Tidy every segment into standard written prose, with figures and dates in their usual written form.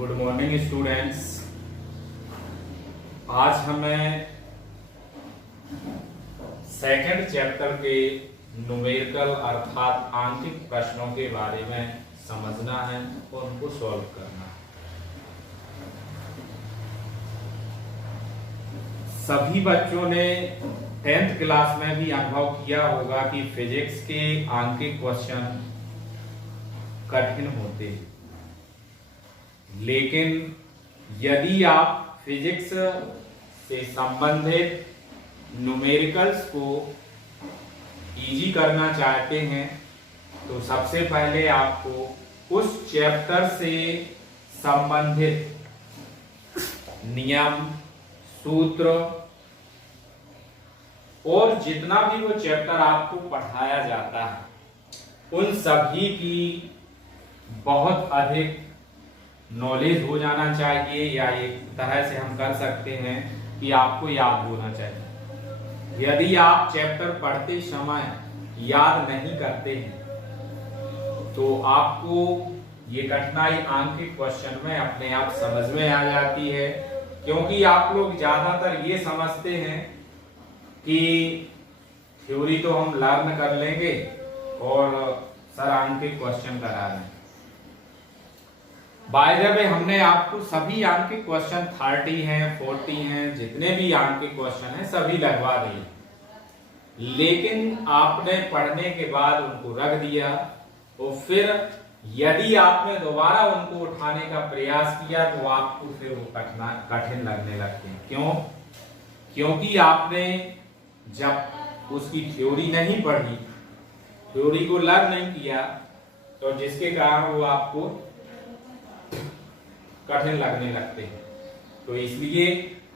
Good morning students. आज हमें second chapter के न्यूमेरिकल अर्थात आंकिक प्रश्नों के बारे में समझना है और उनको सॉल्व करना है। सभी बच्चों ने 10th क्लास में भी अनुभव किया होगा कि फिजिक्स के आंकिक क्वेश्चन कठिन होते हैं, लेकिन यदि आप फिजिक्स से संबंधित न्यूमेरिकल्स को इजी करना चाहते हैं तो सबसे पहले आपको उस चैप्टर से संबंधित नियम, सूत्र और जितना भी वो चैप्टर आपको पढ़ाया जाता है उन सभी की बहुत अधिक नॉलेज हो जाना चाहिए, या एक तरह से हम कर सकते हैं कि आपको याद होना चाहिए। यदि आप चैप्टर पढ़ते समय याद नहीं करते हैं तो आपको ये कठिनाई आंकिक क्वेश्चन में अपने आप समझ में आ जाती है, क्योंकि आप लोग ज्यादातर ये समझते हैं कि थ्योरी तो हम लर्न कर लेंगे और सर आंकिक क्वेश्चन करा दें। बाय द वे हमने आपको सभी आंकिक क्वेश्चन 30 हैं, 40 हैं, जितने भी आंकिक क्वेश्चन हैं सभी लगवा दिए, लेकिन आपने पढ़ने के बाद उनको रख दिया और फिर यदि आपने दोबारा उनको उठाने का प्रयास किया तो आपको फिर वो कठिन लगने लगते हैं। क्यों? क्योंकि आपने जब उसकी थ्योरी नहीं पढ़ी, थ्योरी को लर्न नहीं किया, तो जिसके कारण वो आपको कठिन लगने लगते हैं। तो इसलिए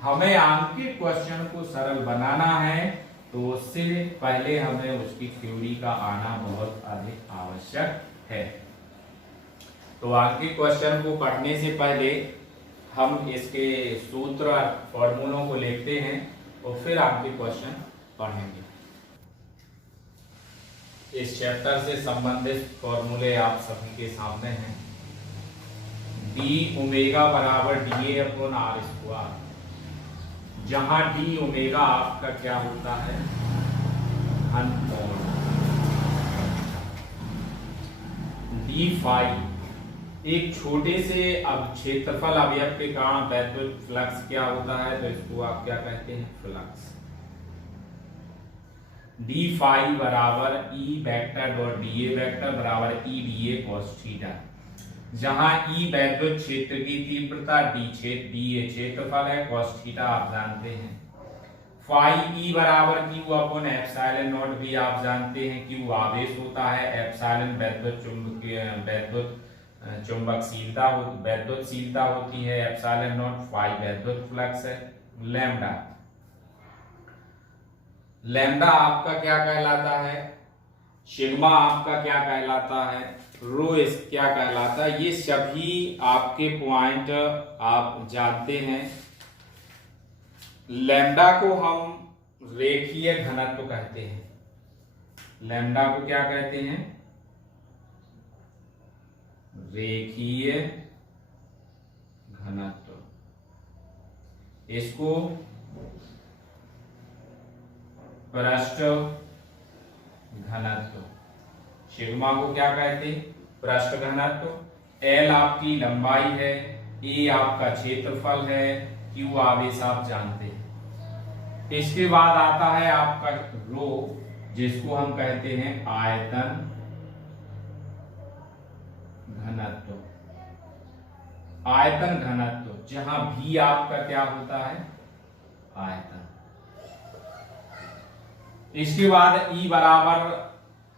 हमें आंकिक क्वेश्चन को सरल बनाना है, तो उससे पहले हमें उसकी थ्योरी का आना बहुत अधिक आवश्यक है। तो आंकिक क्वेश्चन को पढ़ने से पहले हम इसके सूत्र और फॉर्मूलों को लिखते हैं और फिर आंकिक क्वेश्चन पढ़ेंगे। इस चैप्टर से संबंधित फॉर्मूले आप सभी के सामने हैं। डी ओमेगा बराबर डी अपॉन आर स्क्वायर, जहां डी ओमेगा आपका क्या होता है, घन कोण। डी फाई एक छोटे से अब क्षेत्रफल अवयव के कारण वैद्युत फ्लक्स क्या होता है, तो इसको आप क्या कहते हैं, फ्लक्स। डी फाई बराबर E vector dot D A vector बराबर E D A cos theta, जहां ई वैद्युत क्षेत्र की तीव्रता, डी ए क्षेत्रफल है, कॉस थीटा आप जानते हैं। फाई ई बराबर क्यू अपॉन एप्सिलॉन नॉट भी आप जानते हैं, क्यू आवेश होता है, एप्सिलॉन वैद्युत चुंबकशीलता होती है, एप्सिलॉन नॉट फाई वैद्युत फ्लक्स है। लैम्डा आपका क्या कहलाता है, सिग्मा आपका क्या कहलाता है, रो इस क्या कहलाता है, ये सभी आपके पॉइंट आप जानते हैं। लैम्डा को हम रेखीय घनत्व कहते हैं। लैम्डा को क्या कहते हैं, रेखीय घनत्व। इसको पृष्ठ घनत्व, सिग्मा को क्या कहते हैं, पृष्ठ घनत्व। एल आपकी लंबाई है, ए आपका क्षेत्रफल है, क्यू आवेश आप जानते हैं। इसके बाद आता है आपका रो, जिसको हम कहते हैं आयतन घनत्व। आयतन घनत्व, जहां भी आपका क्या होता है, आयतन। इसके बाद E बराबर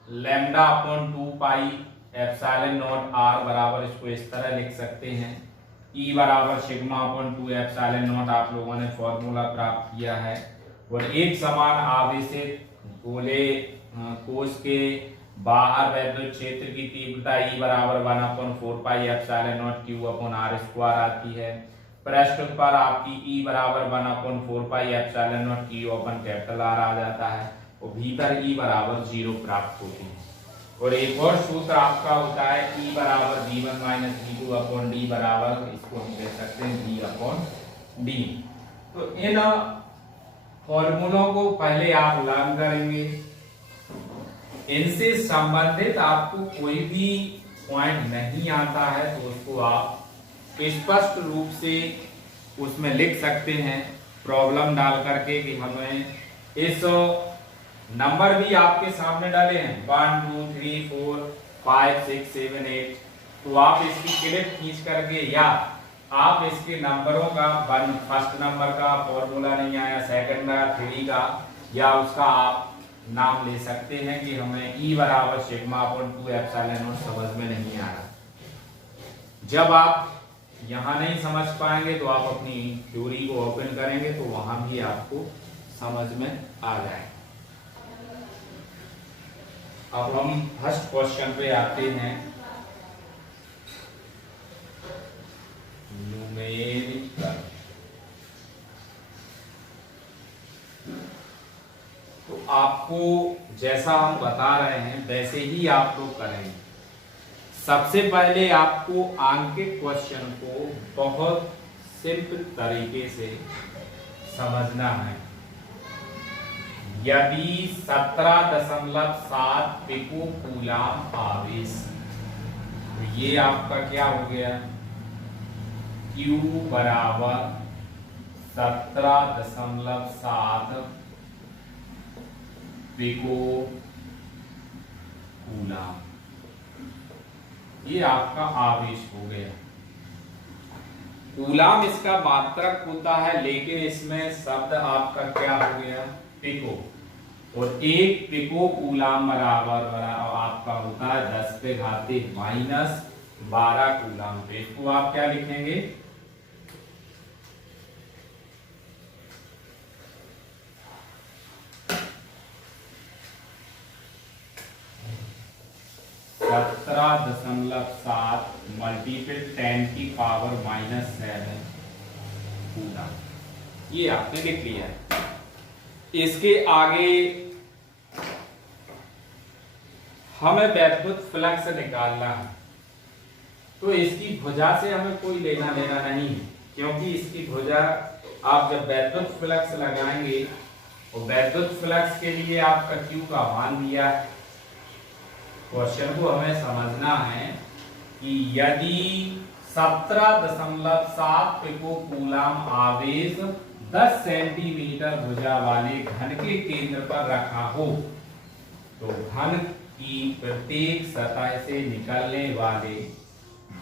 lambda upon 2 pi epsilon naught r बराबर, इसको इस तरह लिख सकते हैं, E बराबर सिग्मा अपॉन 2 एप्सिलॉन नॉट आप लोगों ने फॉर्मूला प्राप्त किया है। और एक समान आवेशित गोले कोश के बाहर वैद्युत क्षेत्र की तीव्रता E बराबर 1/4 pi epsilon naught Q upon R square आती है। पृष्ठ पर आपकी E बराबर 1/4 pi epsilon naught Q upon capital R आ जाता है और भीतर E बराबर 0 प्राप्त होती है। और एक और सूत्र आपका होता है E बराबर V1 minus V2 upon D बराबर, इसको हम कह सकते हैं V अपॉन D। तो इन फॉर्मूलों को पहले आप लर्न करेंगे। इनसे संबंधित आपको कोई भी पॉइंट नहीं आता है तो उसको आप स्पष्ट रूप से उसमें लिख सकते हैं प्रॉब्लम डाल करके कि हमें इस नंबर भी आपके सामने डाले हैं 1 2 3 4 5 6 7 8, तो आप इसकी क्लिप खींच करके या आप इसके नंबरों का फर्स्ट नंबर का फॉर्मूला नहीं आया, सेकंड का, 3 का, या उसका आप नाम ले सकते हैं कि हमें E बराबर सिग्मा अपॉन 2 एप्सिलॉन नॉट समझ में नहीं आ रहा। जब आप यहाँ नहीं समझ पाएंगे तो आप अपनी थ्योरी को ओपन करेंगे तो वहां भी आपको समझ में आ जाएगा। अब हम फर्स्ट क्वेश्चन पे आते हैं। न्यूमेरिकल, तो आपको जैसा हम बता रहे हैं वैसे ही आप लोग करेंगे। सबसे पहले आपको आंकिक क्वेश्चन को बहुत सिंपल तरीके से समझना है। यदि 17.7 पिको कूलाम आवेश, तो ये आपका क्या हो गया, Q बराबर 17.7 पिको कूलाम, ये आपका आवेश हो गया। कूलाम इसका मात्रक होता है, लेकिन इसमें शब्द आपका क्या हो गया, पिको, और 1 पिको कूलाम बराबर आपका होता है 10⁻⁻12 कूलाम। पे इसको आप क्या लिखेंगे, (17.7 मल्टीपल 10⁻⁻7 कूलाम। ये आपने लिख लिया है। इसके आगे हमें वैद्युत फ्लक्स निकालना है, तो इसकी भुजा से हमें कोई लेना देना नहीं है, क्योंकि इसकी भुजा आप जब वैद्युत फ्लक्स लगाएंगे और वैद्युत फ्लक्स के लिए आपका Q का मान दिया है। क्वेश्चन को हमें समझना है कि यदि 17.7 पिको कूलाम आवेश 10 सेंटीमीटर भुजा वाले घन के केंद्र पर रखा हो, तो घन की प्रत्येक सतह से निकलने वाले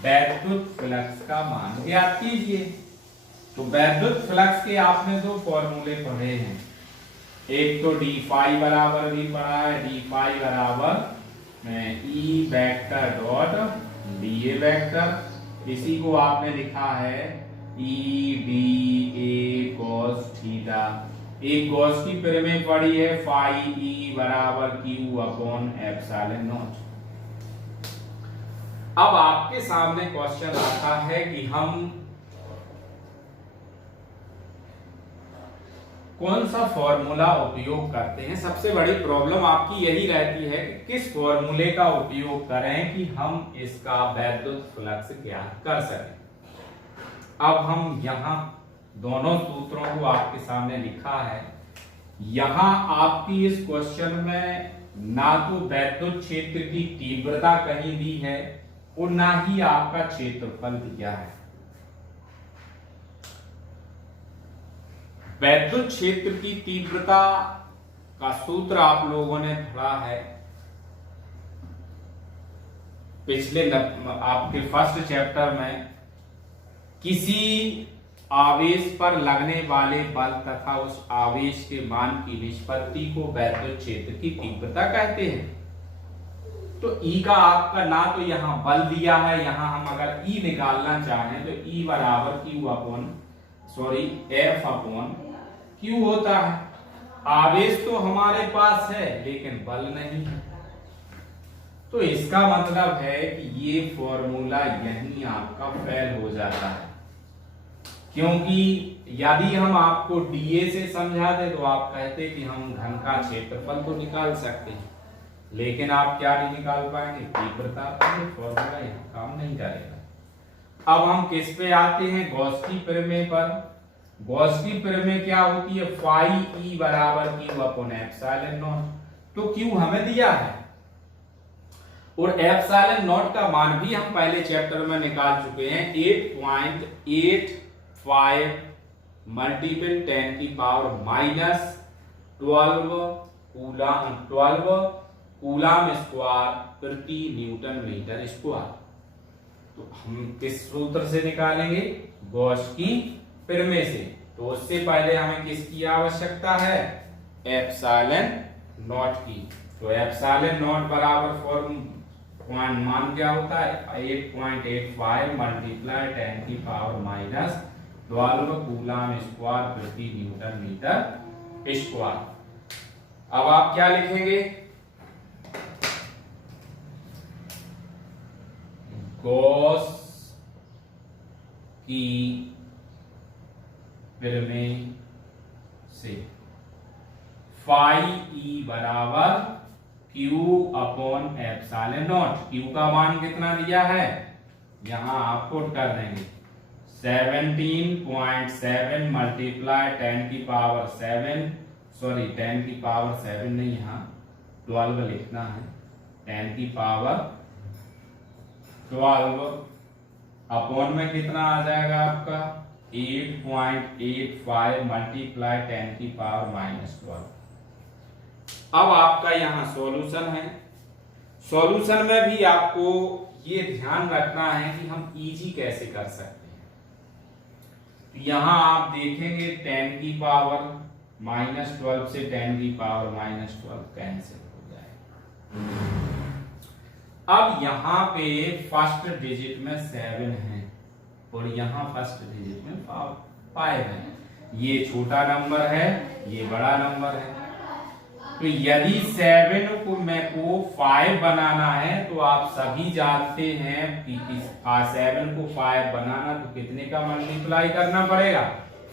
वैद्युत फ्लक्स का मान ज्ञात कीजिए। तो वैद्युत फ्लक्स के आपने दो फॉर्मूले पढ़े हैं, एक तो डी फाई बराबर भी पढ़ा है, डी फाई बराबर E vector dot dA vector, इसी को आपने लिखा है EDA cos थीटा। एक गॉस की प्रमेय पढ़ी है, फाई E बराबर Q अपॉन एप्सिलॉन नॉट। अब आपके सामने क्वेश्चन आता है कि हम कौन सा फॉर्मूला उपयोग करते हैं। सबसे बड़ी प्रॉब्लम आपकी यही रहती है कि किस फॉर्मूले का उपयोग करें कि हम इसका वैद्युत फ्लक्स ज्ञात कर सकें। अब हम यहाँ दोनों सूत्रों को आपके सामने लिखा है। यहाँ आपकी इस क्वेश्चन में ना तो वैद्युत क्षेत्र की तीव्रता कहीं दी है और ना ही आपका क्षेत्रफल दिया है। वैद्युत क्षेत्र की तीव्रता का सूत्र आप लोगों ने पढ़ा है पिछले आपके फर्स्ट चैप्टर में। किसी आवेश पर लगने वाले बल तथा उस आवेश के मान की निष्पत्ति को वैद्युत क्षेत्र की तीव्रता कहते हैं। तो E का आपका ना तो यहाँ बल दिया है, यहाँ हम अगर E निकालना चाहें तो E बराबर F अपॉन Q होता है। आवेश तो हमारे पास है लेकिन बल नहीं है, तो इसका मतलब है कि ये फॉर्मूला यहीं आपका फेल हो जाता है। क्योंकि यदि हम आपको डीए से समझाते तो आप कहते कि हम घन का क्षेत्रफल तो निकाल सकते हैं, लेकिन आप क्या नहीं निकाल पाएंगे, पी प्रताप, फॉर्मूला यहाँ काम नहीं करेगा। अब हम किस पे आते हैं, गॉस की प्रमेय पर। गॉस की प्रमेय क्या होती है, फाई ई बराबर क्यू अपॉन एप्सिलॉन नॉट। तो क्यू हमें दिया है और एप्सिलॉन नॉट का मान भी हम पहले चैप्टर में निकाल चुके हैं, 8.85 मल्टीपल 10 की पावर माइनस 12 कूलम स्क्वायर प्रति न्यूटन मीटर स्क्वायर। तो हम किस सूत्र से निकालेंगे, गॉस की प्रमेय से। तो उससे पहले हमें किसकी आवश्यकता है, एप्सिलॉन नॉट की। तो एप्सिलॉन नॉट बराबर फॉर्म मान क्या होता है, 8.85 मल्टीप्लाई 10 की पावर माइनस 12 कूलम स्क्वायर प्रति न्यूटन मीटर स्क्वायर। अब आप क्या लिखेंगे, गॉस की प्रमेय से फाई ई बराबर Q upon epsilon naught. Q का मान कितना दिया है, यहां आप पुट कर देंगे 17.7 मल्टीप्लाई 10 की पावर 7, सॉरी 10 की पावर 7 नहीं, यहाँ 12 लिखना है, 10 की पावर 12 अपॉन में कितना आ जाएगा आपका 8.85 मल्टीप्लाई 10 की पावर माइनस 12। अब आपका यहां सॉल्यूशन है। सॉल्यूशन में भी आपको ये ध्यान रखना है कि हम इजी कैसे कर सकते हैं। तो यहां आप देखेंगे 10 की पावर माइनस 12 से 10 की पावर माइनस 12 कैंसिल हो जाएगा। अब यहां पे फर्स्ट डिजिट में 7 है और यहां फर्स्ट डिजिट में 5 है। ये छोटा नंबर है, ये बड़ा नंबर है। तो यदि 7 को 5 बनाना है तो आप सभी जानते हैं कि 7 को 5 बनाना तो कितने का मल्टीप्लाई करना पड़ेगा,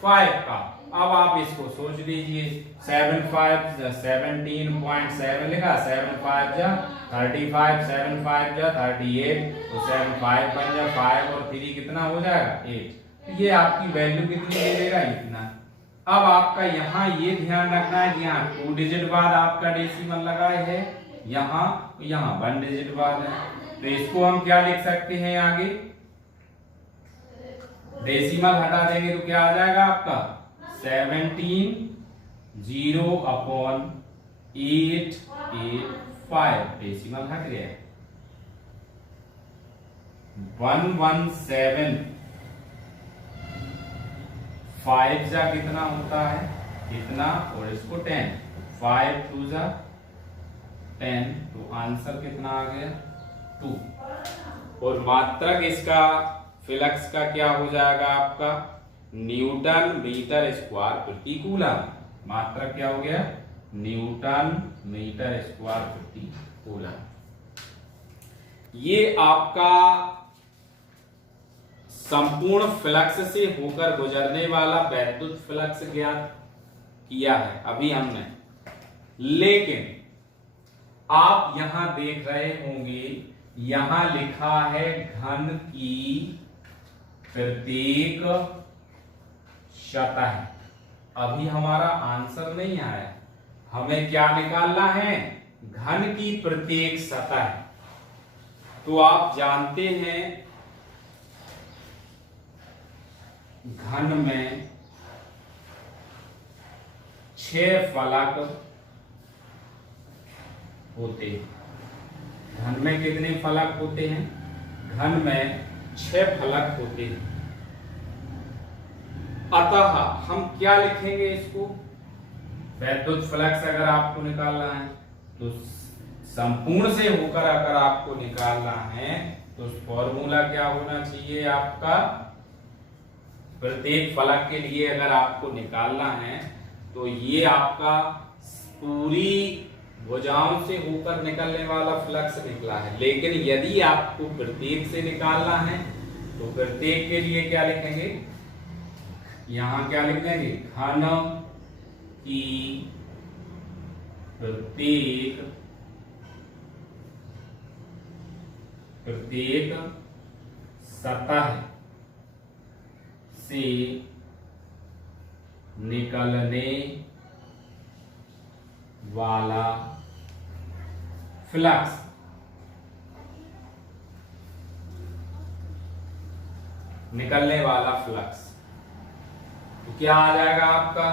5 का। अब आप इसको सोच लीजिए, 7 5 17.7 लिखा, 7 5 जा 35, 7 5 जा 38, तो 7 5 बन जा 5 और 3 कितना हो जाएगा 8। ये आपकी वैल्यू कितनी दे देगा, इतना। अब आपका यहाँ ये ध्यान रखना है कि यहाँ 2 डिजिट बाद आपका डेसिमल लगा है, यहाँ 1 डिजिट बाद है। तो इसको हम क्या लिख सकते हैं, आगे डेसिमल हटा देंगे तो क्या आ जाएगा आपका 17 0 अपॉन 885, डेसिमल हट गया। 117 5 जा कितना होता है, कितना, और इसको 10, 5 2 जा 10, तो आंसर कितना आ गया 2। और मात्रक इसका फ्लक्स का क्या हो जाएगा आपका, न्यूटन मीटर स्क्वायर प्रति कूलम। मात्रक क्या हो गया, न्यूटन मीटर स्क्वायर प्रति कूलम। ये आपका संपूर्ण फ्लक्स से होकर गुजरने वाला वैद्युत फ्लक्स ज्ञात किया है अभी हमने। लेकिन आप यहां देख रहे होंगे, यहां लिखा है घन की प्रत्येक सतह। अभी हमारा आंसर नहीं आया, हमें क्या निकालना है, घन की प्रत्येक सतह। तो आप जानते हैं घन में 6 फलक होते हैं। घन में कितने फलक होते हैं, घन में 6 फलक होते हैं। अतः हम क्या लिखेंगे इसको, वैद्युत फ्लक्स अगर आपको निकालना है तो संपूर्ण से होकर अगर आपको निकालना है तो फॉर्मूला क्या होना चाहिए आपका, प्रत्येक फलक के लिए अगर आपको निकालना है तो ये आपका पूरी भुजाओं से होकर निकलने वाला फ्लक्स निकला है। लेकिन यदि आपको प्रत्येक से निकालना है तो प्रत्येक के लिए क्या लिखेंगे, यहां क्या लिख देंगे, घन की प्रत्येक प्रत्येक सतह से निकलने वाला फ्लक्स तो क्या आ जाएगा आपका,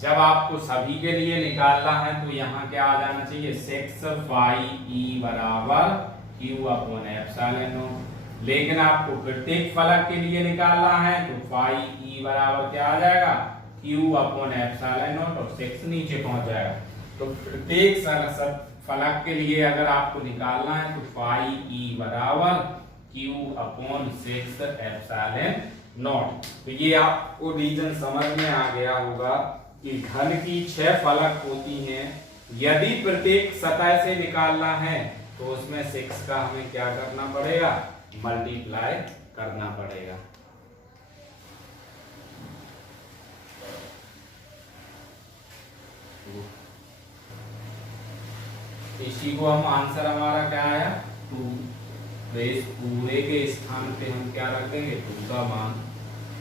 जब आपको सभी के लिए निकालना है तो यहां क्या आ जाना चाहिए, 6 फाई ई बराबर क्यू अपॉन एप्सिलॉन नॉट। लेकिन आपको प्रत्येक फलक के लिए निकालना है तो फाई ई बराबर क्या आ जाएगा, क्यू अपॉन एप्सिलॉन नॉट, और 6 नीचे पहुंच जाएगा। तो प्रत्येक फलक के लिए अगर आपको निकालना है तो फाई ई बराबर क्यू अपॉन 6 एप्सिलॉन नॉट। तो ये आपको रीजन समझ में आ गया होगा कि घन की 6 फलक होती हैं, यदि प्रत्येक सतह से निकालना है तो उसमें 6 का हमें क्या करना पड़ेगा, मल्टीप्लाई करना पड़ेगा। इसी को हम आंसर हमारा क्या आया 2। तो इस पूरे के स्थान पे हम क्या रख देंगे 2 का मान,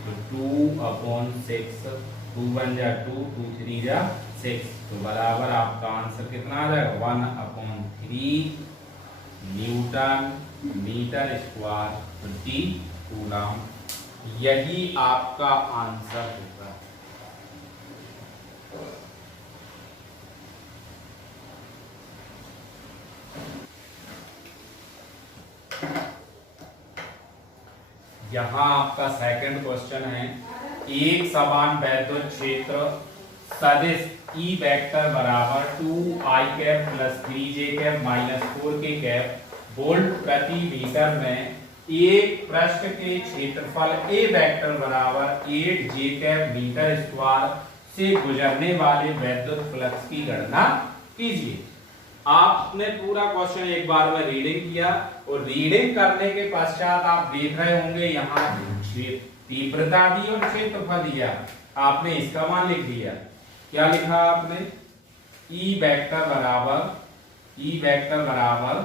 तो 2 अपॉन 6, 2 1 जा 2, 2 3 जा 6, तो बराबर आपका आंसर कितना आ जाएगा 1 अपॉन 3 न्यूटन मीटर स्क्वायर प्रति कूलम। यही आपका आंसर होगा। यहां आपका सेकंड क्वेश्चन है, एक समान वैद्युत क्षेत्र सदिश ई वेक्टर बराबर 2i cap plus 3j cap minus 4k cap volt प्रति मीटर में एक पृष्ठ के क्षेत्रफल ए वेक्टर बराबर 8j कैप मीटर स्क्वायर से गुजरने वाले वैद्युत फ्लक्स की गणना कीजिए। आपने पूरा क्वेश्चन एक बार में रीडिंग किया और रीडिंग करने के पश्चात आप देख रहे होंगे यहाँ तीव्रता दी और क्षेत्रफल दिया, आपने इसका मान लिख दिया। क्या लिखा आपने, ई वेक्टर बराबर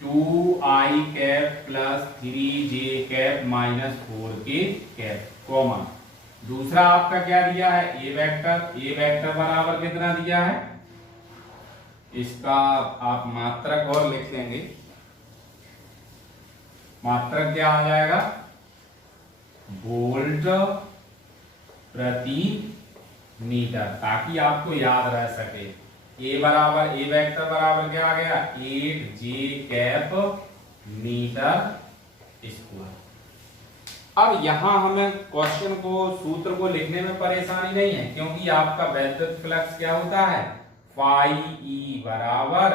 2i cap plus 3j cap minus 4k cap comma, दूसरा आपका क्या दिया है ए वेक्टर बराबर कितना दिया है, इसका आप मात्रक और लिख लेंगे, मात्रक क्या आ जाएगा वोल्ट प्रति मीटर, ताकि आपको याद रह सके। ए वेक्टर बराबर क्या आ गया 8j कैप मीटर स्क्वायर। अब यहां हमें क्वेश्चन को सूत्र को लिखने में परेशानी नहीं है, क्योंकि आपका वैद्युत फ्लक्स क्या होता है फाई ई बराबर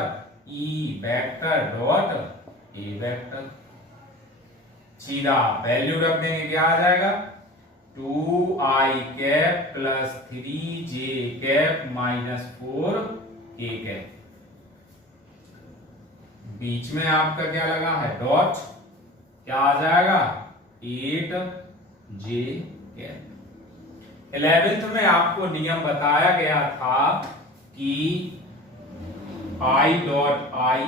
E vector dot A vector. सीधा वैल्यू रख देंगे, क्या आ जाएगा 2i cap plus 3j cap minus 4k cap. बीच में आपका क्या लगा है डॉट, क्या आ जाएगा 8j कैप। 11th में आपको नियम बताया गया था कि I डॉट I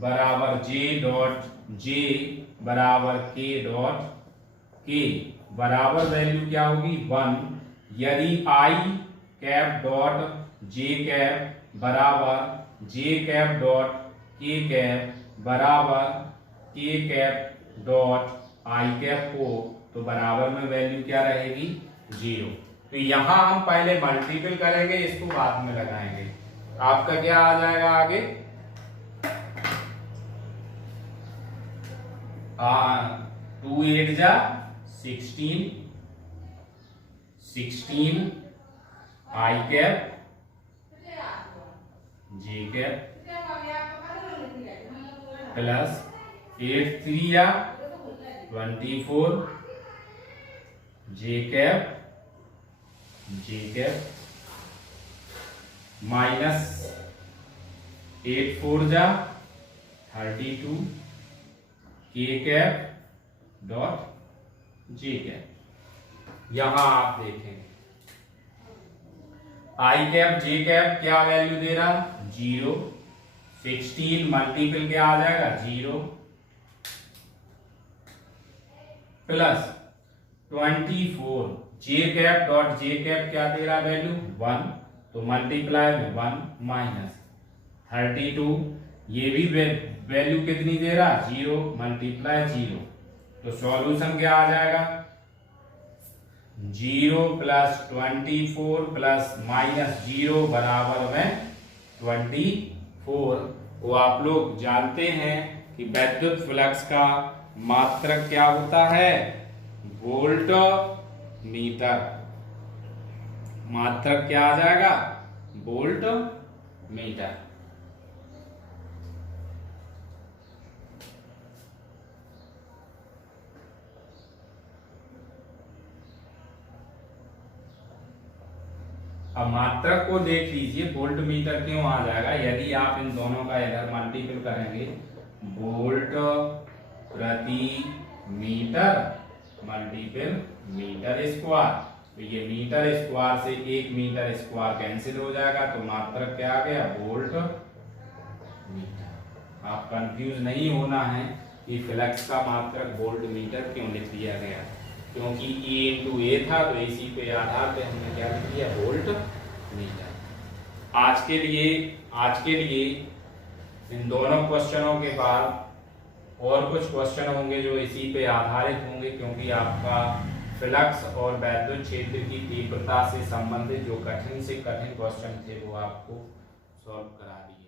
बराबर J डॉट J बराबर K डॉट K बराबर वैल्यू क्या होगी 1, यदि I cap dot J cap बराबर J cap dot K cap बराबर K cap dot I cap हो, तो बराबर में वैल्यू क्या रहेगी 0। तो यहां हम पहले मल्टीपल करेंगे, इसको बाद में लगाएंगे। आपका क्या आ जाएगा आगे 2 8 जा 16, 16 I cap J cap plus 8 3 या 24 J कैप माइनस 8 4 जा 32 K cap dot J cap. यहां आप देखें I कैप J कैप क्या वैल्यू दे रहा 0, 16 मल्टीपल क्या आ जाएगा 0, प्लस 24 जे कैप डॉट जे कैप क्या दे रहा वैल्यू 1, तो मल्टीप्लाई में 1 माइनस 32, ये भी वैल्यू कितनी दे रहा 0 मल्टीप्लाई 0, तो सॉल्यूशन क्या आ जाएगा 0 प्लस 24 प्लस माइनस 0 बराबर में 24। वो आप लोग जानते हैं कि वैद्युत फ्लक्स का मात्रक क्या होता है वोल्ट मीटर, मात्रक क्या आ जाएगा वोल्ट मीटर। अब मात्रक को देख लीजिए वोल्ट मीटर क्यों आ जाएगा, यदि आप इन दोनों का इधर मल्टीपल करेंगे वोल्ट प्रति मीटर मल्टीपल मीटर स्क्वायर, तो ये मीटर स्क्वायर से एक मीटर स्क्वायर कैंसिल हो जाएगा, तो मात्रक क्या आ गया वोल्ट मीटर। आप कंफ्यूज नहीं होना है कि फ्लक्स का मात्रक वोल्ट मीटर क्यों लिख दिया गया, क्योंकि E इंटू ए था, तो इसी पे आधार पे हमने क्या लिख दिया वोल्ट मीटर। आज के लिए इन दोनों क्वेश्चनों के बाद और कुछ क्वेश्चन होंगे जो इसी पे आधारित होंगे, क्योंकि आपका फ्लक्स और वैद्युत क्षेत्र की तीव्रता से संबंधित जो कठिन से कठिन क्वेश्चन थे वो आपको सॉल्व करा दिए।